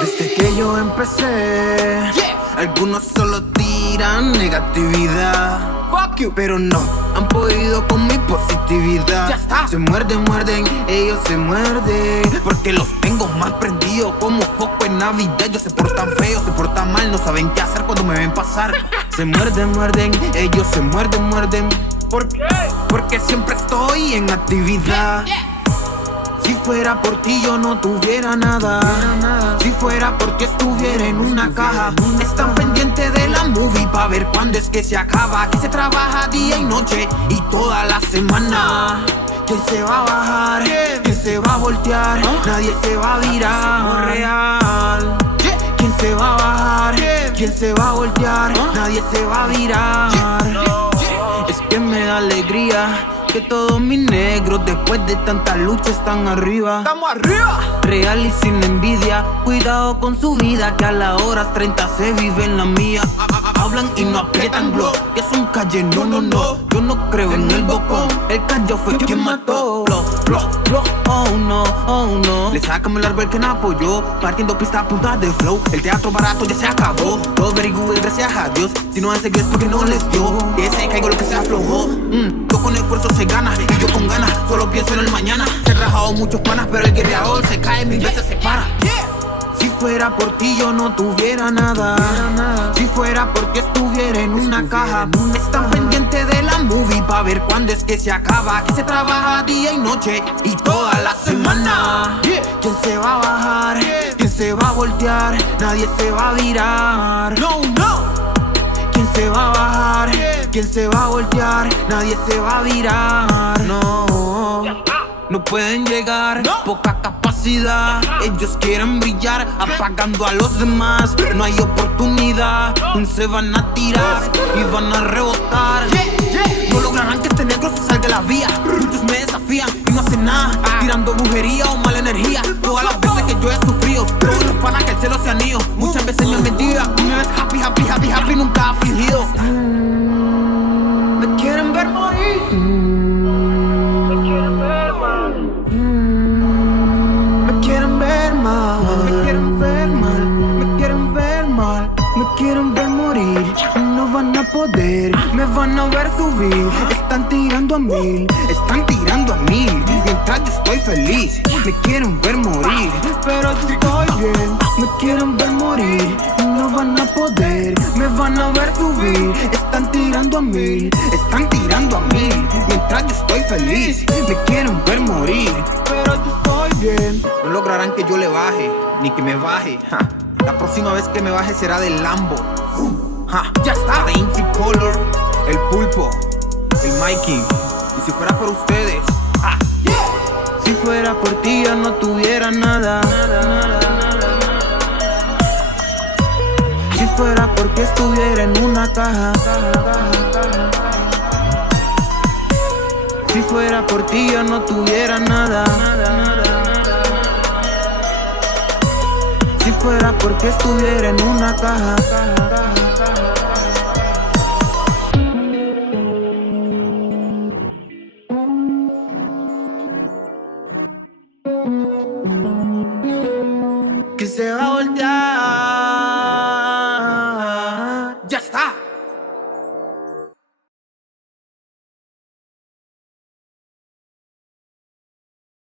Desde que yo empecé, algunos solo tiran negatividad, pero no han podido con mi positividad. Se muerden, ellos se muerden, porque los tengo más prendidos como foco en Navidad. Ellos se portan feos, se portan mal, no saben qué hacer cuando me ven pasar. Se muerden, ellos se muerden. ¿Por qué? Porque siempre estoy en actividad. Si fuera por ti yo no tuviera nada. Si fuera porque estuviera en una caja. Están pendientes de la movie pa' ver cuándo es que se acaba. Aquí se trabaja día y noche y toda la semana. ¿Quién se va a bajar? ¿Quién se va a voltear? Nadie se va a virar. Real. ¿Quién se va a bajar? ¿Quién se va a voltear? Nadie se va a virar. Es que me da alegría que todos mis negros después de tanta lucha están arriba. ¡Estamos arriba! Real y sin envidia, cuidado con su vida, que a las horas 30 se vive en la mía. Hablan y no aprietan blow, que es un calle, no. Yo no creo en el bocón, el callo fue quien mató. Blow, oh no. Le sacan el árbol que no apoyó, partiendo pista a punta de flow. El teatro barato ya se acabó, todo very good, gracias a Dios. Si no han seguido es porque no les dio, que se caigo lo que se aflojó. Yo con esfuerzo se gana, y yo con ganas, solo pienso en el mañana. Se han rajado muchos panas, pero el guerreador se cae, mil veces se para. Si fuera por ti yo no tuviera nada. Si fuera porque estuviera en una caja. Están pendientes de la movie pa' ver cuándo es que se acaba. Aquí se trabaja día y noche y toda la semana. ¿Quién se va a bajar? ¿Quién se va a voltear? Nadie se va a virar. No. ¿Quién se va a bajar? ¿Quién se va a voltear? Nadie se va a virar. No pueden llegar, poca capacidad. Ellos quieren brillar, apagando a los demás. No hay oportunidad, se van a tirar y van a rebotar. No lograrán que este negro se salga de la vía. Muchos me desafían y no hacen nada, tirando brujería o mala energía. Todas las veces que yo he sufrido, todos los panas que el cielo se han ido. Muchas veces me han mentido, tú me ves happy, nunca afligido. Me quieren ver morir. Me quieren ver morir. No van a poder, me van a ver subir. Están tirando a mil. Mientras yo estoy feliz, me quieren ver morir, pero yo estoy bien. Me quieren ver morir, no van a poder, me van a ver subir. Están tirando a mil. Mientras yo estoy feliz, me quieren ver morir, pero yo estoy bien. No lograrán que yo le baje, ni que me baje. La próxima vez que me baje será del Lambo. Ya está. De Intricolor, el Pulpo, el Mikey. Y si fuera por ustedes, si fuera por ti yo no tuviera nada. Si fuera porque estuviera en una caja. Si fuera por ti yo no tuviera nada. Si fuera porque estuviera en una caja. Que se va a voltear. Ya está.